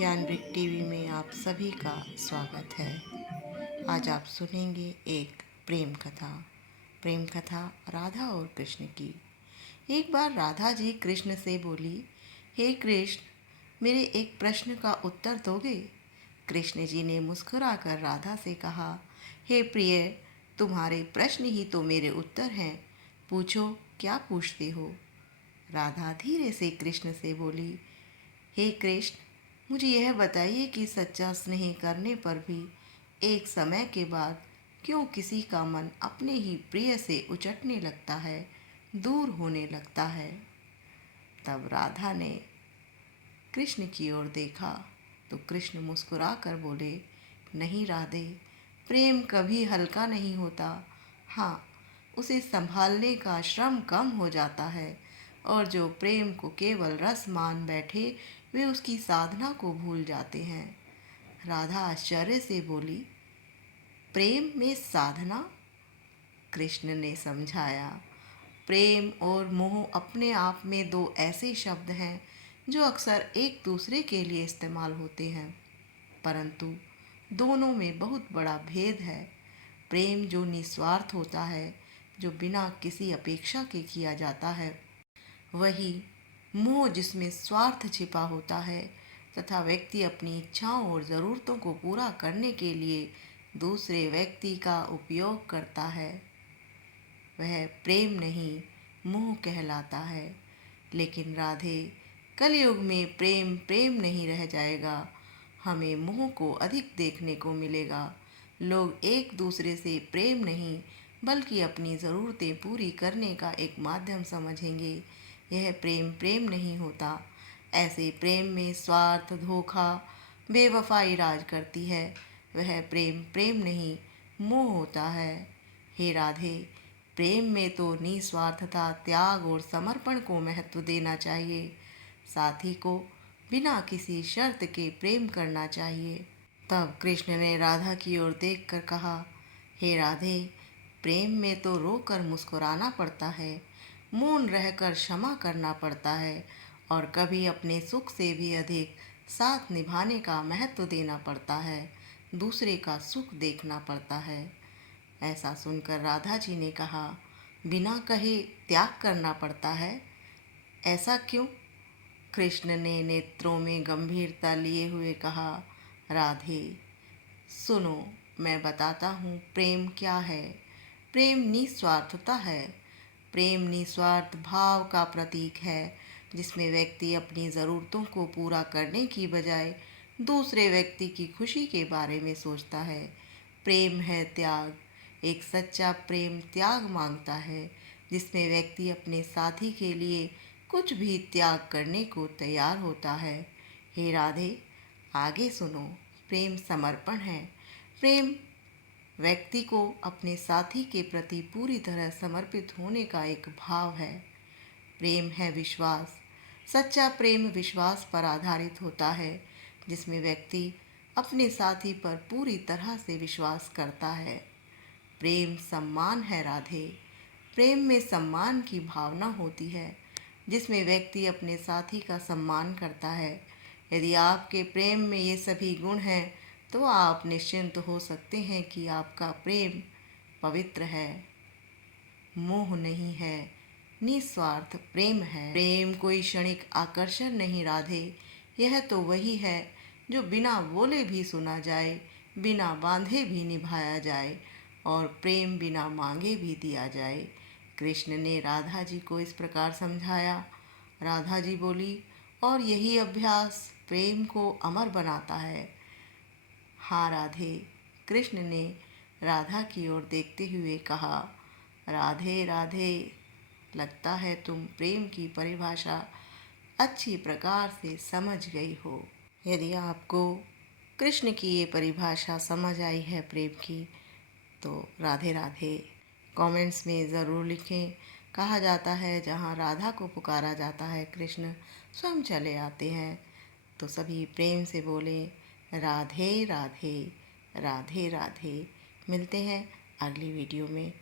ज्ञानवृत्त TV में आप सभी का स्वागत है। आज आप सुनेंगे एक प्रेम कथा राधा और कृष्ण की। एक बार राधा जी कृष्ण से बोली, हे कृष्ण, मेरे एक प्रश्न का उत्तर दोगे? कृष्ण जी ने मुस्कुराकर राधा से कहा, हे प्रिय, तुम्हारे प्रश्न ही तो मेरे उत्तर हैं। पूछो, क्या पूछते हो? राधा धीरे से कृष्ण से बोली, हे कृष्ण, मुझे यह बताइए कि सच्चा स्नेह करने पर भी एक समय के बाद क्यों किसी का मन अपने ही प्रिय से उचटने लगता है, दूर होने लगता है। तब राधा ने कृष्ण की ओर देखा तो कृष्ण मुस्कुरा कर बोले, नहीं राधे, प्रेम कभी हल्का नहीं होता। हाँ, उसे संभालने का श्रम कम हो जाता है, और जो प्रेम को केवल रस मान बैठे वे उसकी साधना को भूल जाते हैं। राधा आश्चर्य से बोली, प्रेम में साधना? कृष्ण ने समझाया, प्रेम और मोह अपने आप में दो ऐसे शब्द हैं जो अक्सर एक दूसरे के लिए इस्तेमाल होते हैं, परंतु दोनों में बहुत बड़ा भेद है। प्रेम जो निस्वार्थ होता है, जो बिना किसी अपेक्षा के किया जाता है, वही मोह जिसमें स्वार्थ छिपा होता है तथा व्यक्ति अपनी इच्छाओं और ज़रूरतों को पूरा करने के लिए दूसरे व्यक्ति का उपयोग करता है, वह प्रेम नहीं मोह कहलाता है। लेकिन राधे, कलयुग में प्रेम प्रेम नहीं रह जाएगा, हमें मोह को अधिक देखने को मिलेगा। लोग एक दूसरे से प्रेम नहीं बल्कि अपनी ज़रूरतें पूरी करने का एक माध्यम समझेंगे। यह प्रेम प्रेम नहीं होता। ऐसे प्रेम में स्वार्थ, धोखा, बेवफाई राज करती है। वह प्रेम प्रेम नहीं मोह होता है। हे राधे, प्रेम में तो निस्वार्थता, त्याग और समर्पण को महत्व देना चाहिए। साथी को बिना किसी शर्त के प्रेम करना चाहिए। तब कृष्ण ने राधा की ओर देखकर कहा, हे राधे, प्रेम में तो रोकर मुस्कुराना पड़ता है, मौन रहकर क्षमा करना पड़ता है, और कभी अपने सुख से भी अधिक साथ निभाने का महत्व देना पड़ता है, दूसरे का सुख देखना पड़ता है। ऐसा सुनकर राधा जी ने कहा, बिना कहे त्याग करना पड़ता है, ऐसा क्यों? कृष्ण ने नेत्रों में गंभीरता लिए हुए कहा, राधे, सुनो, मैं बताता हूँ प्रेम क्या है। प्रेम निस्वार्थता है। प्रेम निस्वार्थ भाव का प्रतीक है, जिसमें व्यक्ति अपनी ज़रूरतों को पूरा करने की बजाय दूसरे व्यक्ति की खुशी के बारे में सोचता है। प्रेम है त्याग। एक सच्चा प्रेम त्याग मांगता है, जिसमें व्यक्ति अपने साथी के लिए कुछ भी त्याग करने को तैयार होता है। हे राधे, आगे सुनो। प्रेम समर्पण है। प्रेम व्यक्ति को अपने साथी के प्रति पूरी तरह समर्पित होने का एक भाव है। प्रेम है विश्वास। सच्चा प्रेम विश्वास पर आधारित होता है, जिसमें व्यक्ति अपने साथी पर पूरी तरह से विश्वास करता है। प्रेम सम्मान है राधे। प्रेम में सम्मान की भावना होती है, जिसमें व्यक्ति अपने साथी का सम्मान करता है। यदि आपके प्रेम में ये सभी गुण हैं, तो आप निश्चिंत हो सकते हैं कि आपका प्रेम पवित्र है, मोह नहीं है, निस्वार्थ प्रेम है। प्रेम कोई क्षणिक आकर्षण नहीं राधे, यह तो वही है जो बिना बोले भी सुना जाए, बिना बांधे भी निभाया जाए, और प्रेम बिना मांगे भी दिया जाए। कृष्ण ने राधा जी को इस प्रकार समझाया। राधा जी बोली, और यही अभ्यास प्रेम को अमर बनाता है। हाँ राधे, कृष्ण ने राधा की ओर देखते हुए कहा, राधे राधे, लगता है तुम प्रेम की परिभाषा अच्छी प्रकार से समझ गई हो। यदि आपको कृष्ण की ये परिभाषा समझ आई है प्रेम की, तो राधे राधे कमेंट्स में ज़रूर लिखें। कहा जाता है, जहाँ राधा को पुकारा जाता है, कृष्ण स्वयं चले आते हैं। तो सभी प्रेम से बोलें, राधे राधे, राधे राधे। मिलते हैं अगली वीडियो में।